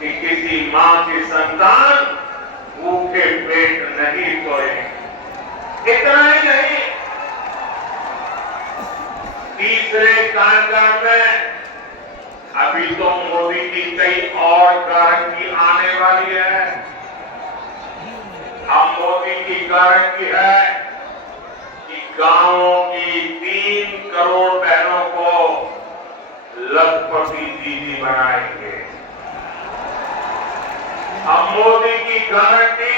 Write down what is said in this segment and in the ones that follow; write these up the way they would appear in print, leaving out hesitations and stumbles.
कि किसी मां की संतान भूखे पेट नहीं सोए। इतना ही नहीं, तीसरे कार्यकाल में अभी तो मोदी की कई और गारंटी आने वाली है। अब मोदी की गारंटी है कि गांवों की 3 करोड़ बहनों को लखपति दीदी बनाएंगे। अब मोदी की गारंटी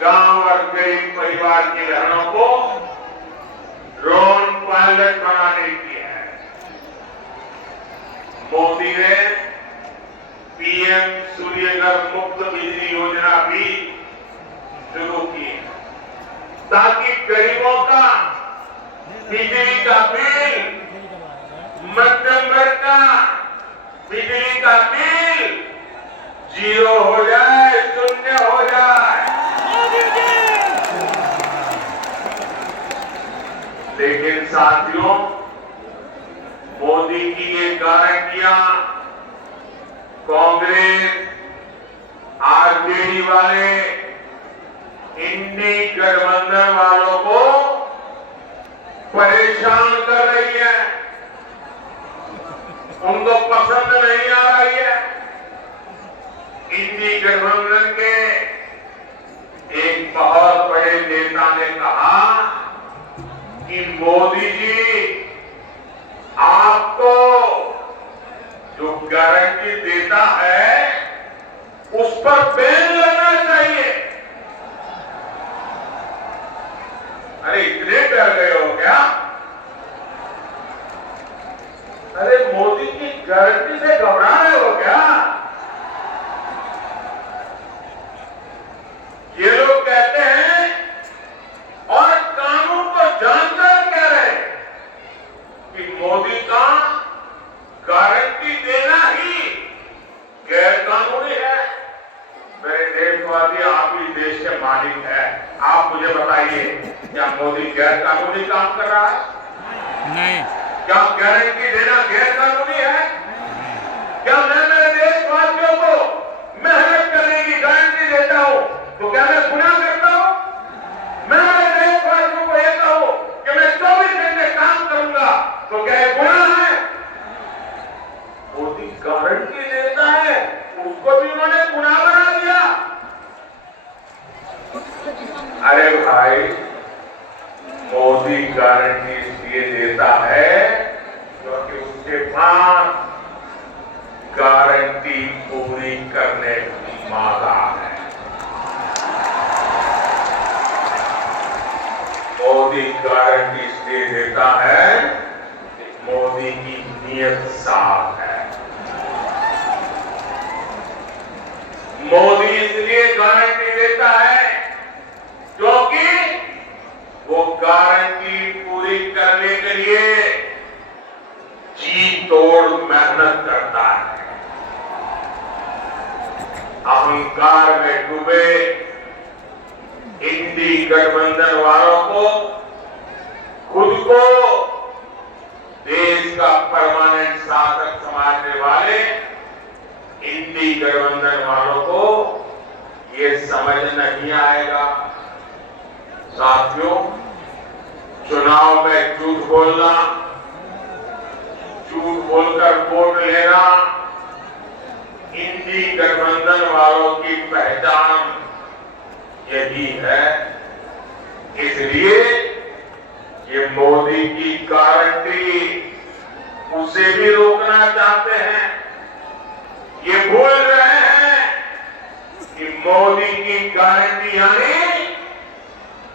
गांव और गरीब परिवार की बहनों को ड्रोन पायलट बनाने की है। मोदी ने पीएम सूर्यघर मुफ्त बिजली योजना भी शुरू की ताकि गरीबों का बिजली का बिल, मध्यम वर्ग का बिजली का बिल 0 हो जाए, 0 हो जाए। लेकिन साथियों, मोदी की ये गारंटियां कांग्रेस, आरजेडी वाले, इंडी गठबंधन वालों को परेशान कर रही है, उनको पसंद नहीं आ रही है। इंडी गठबंधन के एक बहुत बड़े नेता ने कहा कि मोदी जी आपको जो गारंटी देता है उस पर बैन लगना चाहिए। अरे इतने डर गए हो क्या? अरे मोदी की गारंटी से घबरा रहे हो क्या? ये लोग कहते हैं और कानून को जानकर कह रहे हैं कि मोदी का गारंटी देना ही गैर कानूनी है। मेरे देशवासी, आप ही देश के मालिक हैं, आप मुझे बताइए, क्या मोदी गैर कानूनी काम कर रहा है? नहीं। क्या गारंटी देना गैर कानूनी है? क्या मैं मेरे देशवासियों को मेहनत करने की गारंटी देता हूं तो क्या मैं गुनाह करता हूं? मैं मेरे देशवासियों को ये कहूं कि मैं 24 घंटे काम करूंगा तो क्या ये गुनाह है? मोदी गारंटी देता है, उसको भी उन्होंने गुनाह बना दिया। अरे भाई, मोदी गारंटी इसलिए देता है क्योंकि उसके पास गारंटी पूरी करने की मादा है। मोदी गारंटी इसलिए देता है कि मोदी की नीयत साफ है। मोदी इसलिए गारंटी देता है क्योंकि वो गारंटी पूरी करने के लिए जी तोड़ मेहनत करता है। अहंकार में डूबे इंडी गठबंधन वालों को खुद को देश का परमानेंट शासक समझने वाले इंडी गठबंधन वालों को ये समझ नहीं आएगा। साथियों, चुनाव में झूठ बोलना, झूठ बोलकर वोट लेना इंडी गठबंधन वालों की पहचान यही है। इसलिए ये मोदी की गारंटी उसे भी रोकना चाहते हैं। ये भूल रहे हैं कि मोदी की गारंटी यानी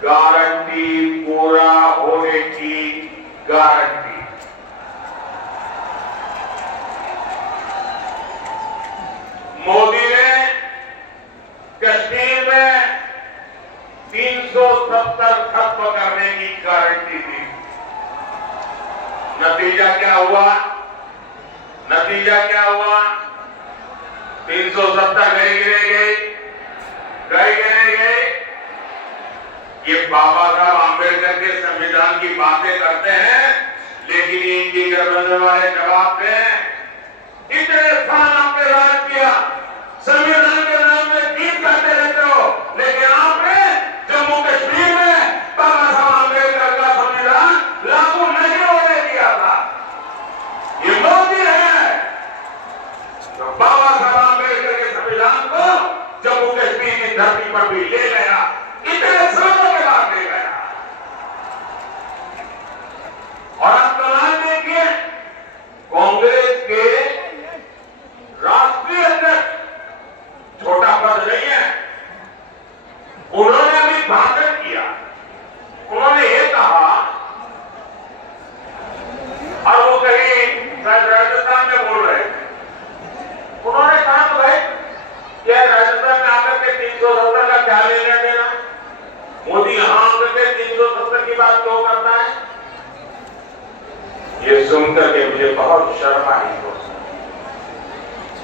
गारंटी पूरा होने की गारंटी। मोदी ने कश्मीर में 370 खत्म करने की गारंटी दी। नतीजा क्या हुआ? नतीजा क्या हुआ? 370 गए गिरे गए। ये बाबा साहब आंबेडकर के संविधान की बातें करते हैं, लेकिन इंडी गठबंधन वाले जवाब दें, इतने साल आपके राज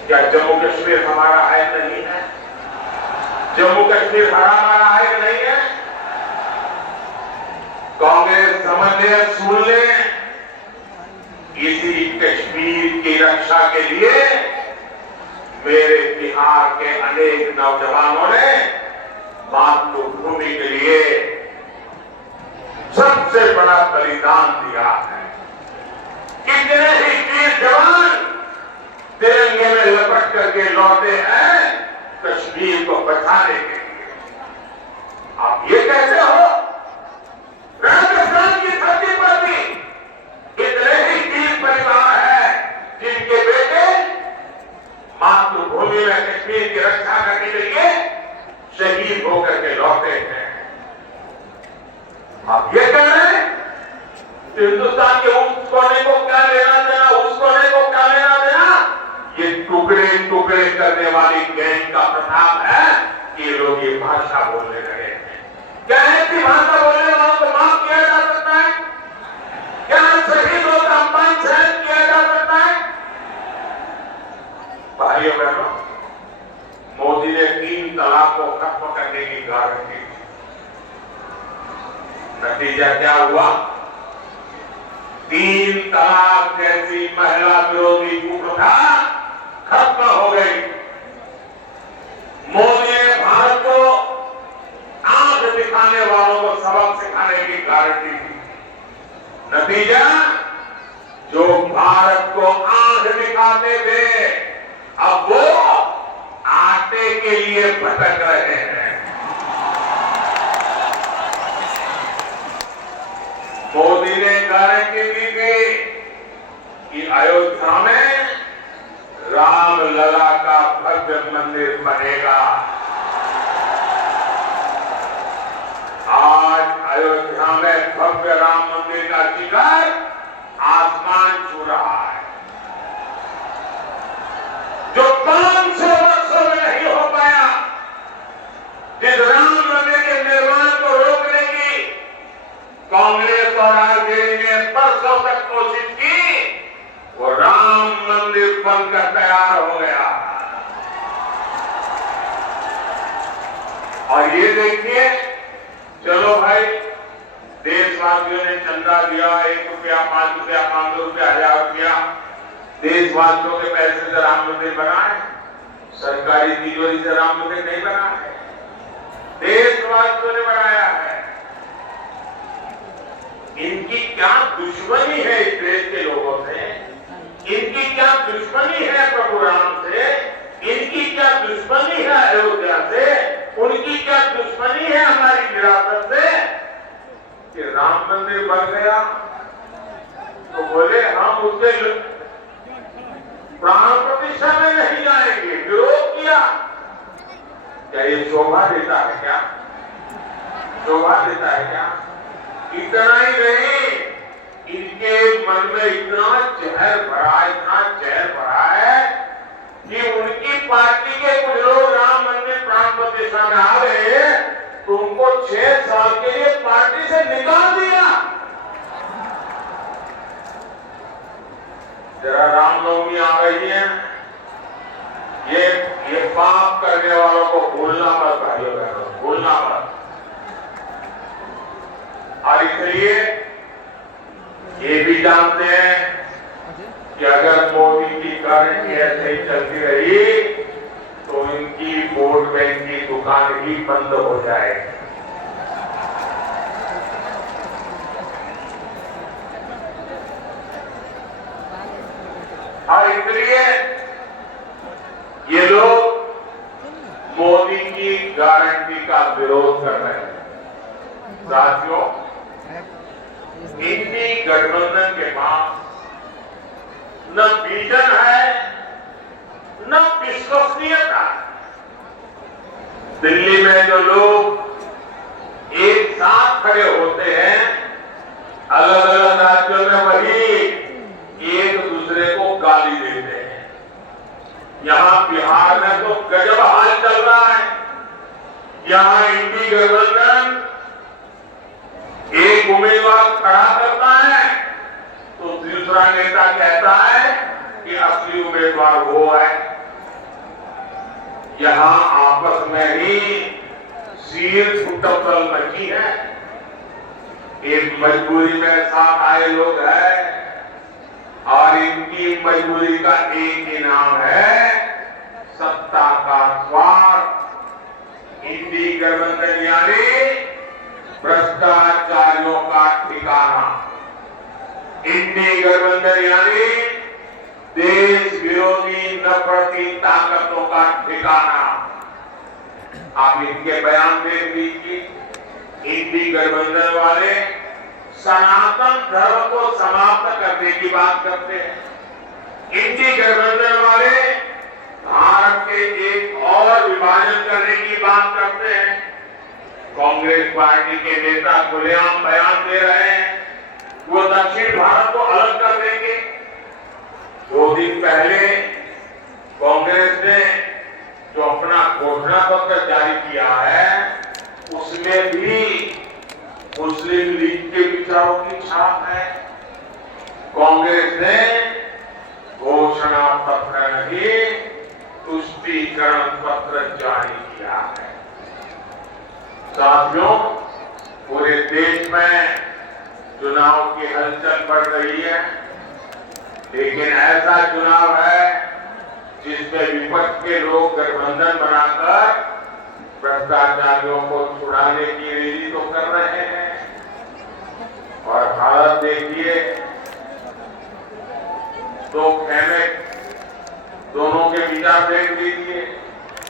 क्या जम्मू कश्मीर हमारा है नहीं है? जम्मू कश्मीर हमारा है कि नहीं है? कांग्रेस समझ ले, सुन ले, इसी कश्मीर की रक्षा के लिए मेरे बिहार के अनेक नौजवानों ने मातृभूमि के लिए सबसे बड़ा बलिदान दिया है। कितने ही वीर जवान तिरंगे में लपट करके लौटे हैं कश्मीर को बचाने के लिए। आप ये कहते हो राजस्थान की धरती पर भी इतने ही वीर परिवार है जिनके बेटे मातृभूमि में कश्मीर की रक्षा करने के लिए शहीद होकर के लौटे हैं। आप ये कह रहे हैं हिंदुस्तान के उस कोने को क्या लेना देना, उस कोने को क्या लेना देना? ये टुकड़े टुकड़े करने वाली गैंग का प्रताप है कि लोग ये भाषा बोलने लगे हैं। क्या ऐसी भाषा बोलने वालों को माफ किया जा सकता है? क्या शहीदों का अपमान सहन किया जा सकता है? भाइयों बहनों, मोदी ने 3 तलाक को खत्म करने की गारंटी दी। नतीजा क्या हुआ? 3 तलाक जैसी महिला विरोधी कुप्रथा खत्म हो गई। मोदी ने भारत को आंख दिखाने वालों को सबक सिखाने की गारंटी दी। नतीजा, जो भारत को आंख दिखाते थे अब वो आटे के लिए भटक रहे हैं। मोदी ने गारंटी दी थी कि अयोध्या में रामलला का भव्य मंदिर बनेगा। आज अयोध्या में भव्य राम मंदिर का शिखर आसमान छू रहा है। जो 500 वर्षों में नहीं हो पाया, जिस राम मंदिर के निर्माण को रोकने की कांग्रेस और आरजेडी ने बरसों तक कोशिश की, वो राम मंदिर बनकर तैयार हो गया। और ये देखिए, चलो भाई, देशवासियों ने चंदा दिया, 1 रुपया, 5 रुपया, 500 रुपया, 1000 रुपया, देशवासियों के पैसे से राम मंदिर बना है। सरकारी तिजोरी से राम मंदिर नहीं बना है, देशवासियों ने बनाया है। इनकी क्या दुश्मनी है इस देश के लोगों से? इनकी क्या दुश्मनी है प्रभु राम से? इनकी क्या दुश्मनी है अयोध्या से? उनकी क्या दुश्मनी है हमारी विरासत से कि राम मंदिर बन गया तो बोले हम उसके प्राण प्रतिष्ठा में नहीं जाएंगे, विरोध किया। क्या ये शोभा देता है क्या? शोभा देता है क्या? इतना ही नहीं, इनके मन में इतना जहर भरा है कि उनकी पार्टी के कुछ लोग राम मंदिर प्राण प्रतिष्ठा में आ गए तो उनको 6 साल के लिए पार्टी से निकाल दिया। जरा रामनवमी आ रही है, ये पाप करने वालों को भूलना मत भाइयों बहनों, भूलना मत। और इसलिए ये भी जानते हैं कि अगर मोदी की गारंटी ऐसे ही चलती रही तो इनकी वोट बैंक की दुकान ही बंद हो जाएगी। और इसलिए ये लोग मोदी की गारंटी का विरोध कर रहे हैं। साथियों, इंडी गठबंधन के पास न विजन है न विश्वसनीयता। दिल्ली में जो लोग एक साथ खड़े होते हैं, अलग अलग राज्यों में वही एक दूसरे को गाली देते हैं। यहां बिहार में तो गजब हाल चल रहा है। यहां इंडी गठबंधन एक उम्मीदवार खड़ा करता है तो दूसरा नेता कहता है कि असली उम्मीदवार वो है। यहां आपस में ही सील फुटबल मची है। एक मजबूरी में साथ आए लोग हैं और इनकी मजबूरी का एक ही नाम है सत्ता का स्वार्थ। इंडी गठबंधन यानी भ्रष्टाचारियों का ठिकाना। इंडी गठबंधन यानी देश विरोधी नफरती ताकतों का ठिकाना। आप इनके बयान देख लीजिए। इंडी गठबंधन वाले सनातन धर्म को समाप्त करने की बात करते हैं। इंडी गठबंधन वाले भारत के एक और विभाजन करने की बात करते हैं। कांग्रेस पार्टी के नेता खुलेआम बयान दे रहे हैं वो दक्षिण भारत को अलग कर देंगे। 2 दिन पहले कांग्रेस ने जो अपना घोषणा पत्र जारी किया है उसमें भी मुस्लिम लीग के विचारों की छाप है। कांग्रेस ने घोषणा पत्र नहीं तुष्टीकरण पत्र जारी किया है। साथियों, पूरे देश में चुनाव की हलचल बढ़ रही है, लेकिन ऐसा चुनाव है जिसमें विपक्ष के लोग गठबंधन बनाकर भ्रष्टाचारियों को छुड़ाने की रेडी तो कर रहे हैं। और भारत देखिए, 2 खेमे दोनों के विचार देख लीजिए।